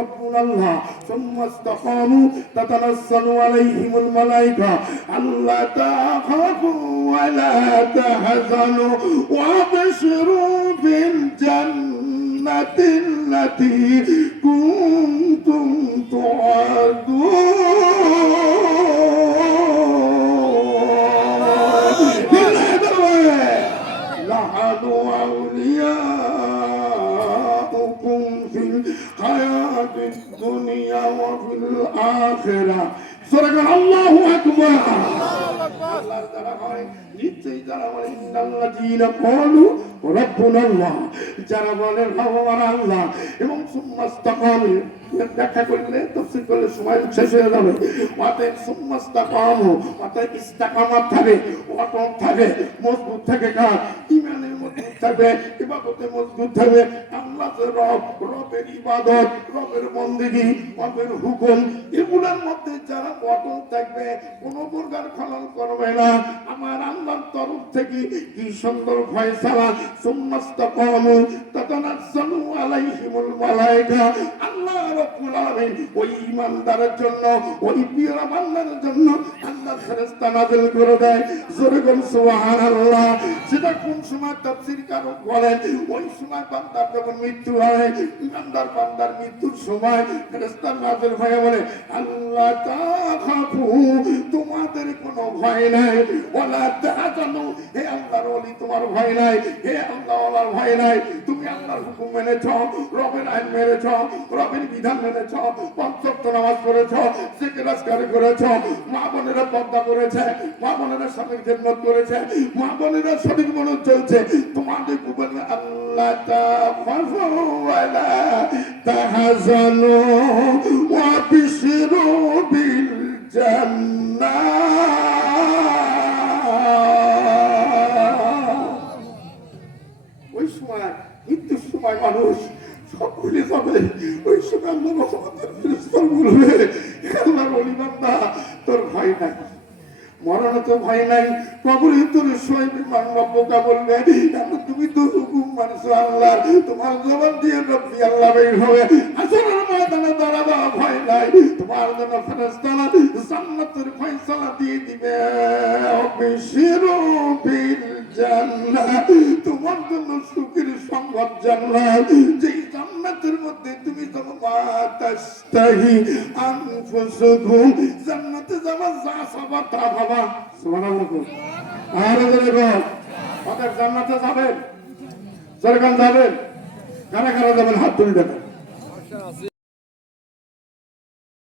ربنا الله ثم استقاموا تتنزل عليهم الملائكة ألا تخافوا ولا تحزنوا وابشروا بالجنة التي كنتم توعدون نحن أولياؤكم في الحياة الدنيا وفي الآخرة صدق الله أكبر নিশ্চয়ই যারা বলে ইন্নাল্লাযীনা ক্বালু রাব্বুনা আল্লাহ, যারা বলে আমার আল্লাহ এবং সুম্মাস্তাকামু, ব্যাখ্যা করলে তাফসীর করলে সময় শেষ হয়ে যাবে। অতএব সুম্মাস্তাকামু অতএব ইস্তিকামাত থাকে, অটল থাকে, মজবুত থাকে, কার ঈমানের মজবুত থাকবে, ইবাদতে মজবুত থাকবে, আল্লাহ যে রব, রবের ইবাদত, রবের বন্দেগী, রবের হুকুম এগুলোর মধ্যে যারা অটল থাকবে, কোনো প্রকার খলল করবে না, আমার আল্লাহর তরফ থেকে কি সুন্দর ফয়সালা। সুম্মাস্তাকামু তাতানাজ্জালু আলাইহিমুল মালায়েকা, আল্লাহ রাব্বুল আলামিন ওই ঈমানদারের জন্য, ওই প্রিয় বান্দার জন্য আল্লাহ ফেরেশতা নাযিল করে দেয়। জোরে বলুন সুবহানাল্লাহ। সেটা কোন সময় তাফসীর কারক বলেন, ওই সময় বান্দার যখন মৃত্যু হয়, ঈমানদার বান্দার মৃত্যুর সময় ফেরেশতা নাযিল হয়ে বলে আল্লাহ তাখাফু, তোমাদের কোনো ভয় নাই, ওয়ালা তাহজানু, হে আল্লাহর ওলি তোমার ভয় নাই, হে আল্লাহর ভয় নাই, তুমি আল্লাহর হুকুম মেনেছো, রবের আইন মেনেছো, রবের বিধান মেনেছো, পাঁচ ওয়াক্ত নামাজ পড়েছো, জিকির আজকার করেছো, মা বোনেরা পর্দা করেছে, মা বোনেরা স্বামীর খেদমত করেছে, মা বোনেরা সঠিক মনে চলছে, তোমাদের বলে আল্লাহ তাখাফু ওয়ালা তাহজানু ওয়াবশিরু বিল জান্নাহ। ওই সময় মৃত্যুর সময় মানুষ সব ভুলে যাবে, ওই সময় আল্লাহ রহমতের ফেরেশতা বলবে আল্লাহর ওলি বান্দা তোর ভয় নাই, মরণে তো ভয় নাই, কবরে তোর শোয় বিমান রব্বকা বলবে এখন তুমি তো হুকুম মানছো আল্লাহ, তোমার জবান দিয়ে রব্বি আল্লাহ বের হবে, আসরের ময়দানে দাঁড়াবা ভয় নাই, তোমার জন্য ফেরেশতারা জান্নাতের ফয়সালা দিয়ে দিবে। অবশিরু বিল জান্নাহ, তোমার জন্য সুখের সংবাদ জান্নাত, যেই জান্নাতের মধ্যে তুমি যখন তাস্তাহি আনফুসুকুম, জান্নাতে যাবা যা চাবা তা পাবা। সুবহানাল্লাহ। আর দেখো ওদের জান্নাতে যাবেন, সরকার যাবেন, কারা কারা যাবেন হাত তুলে দেখেন।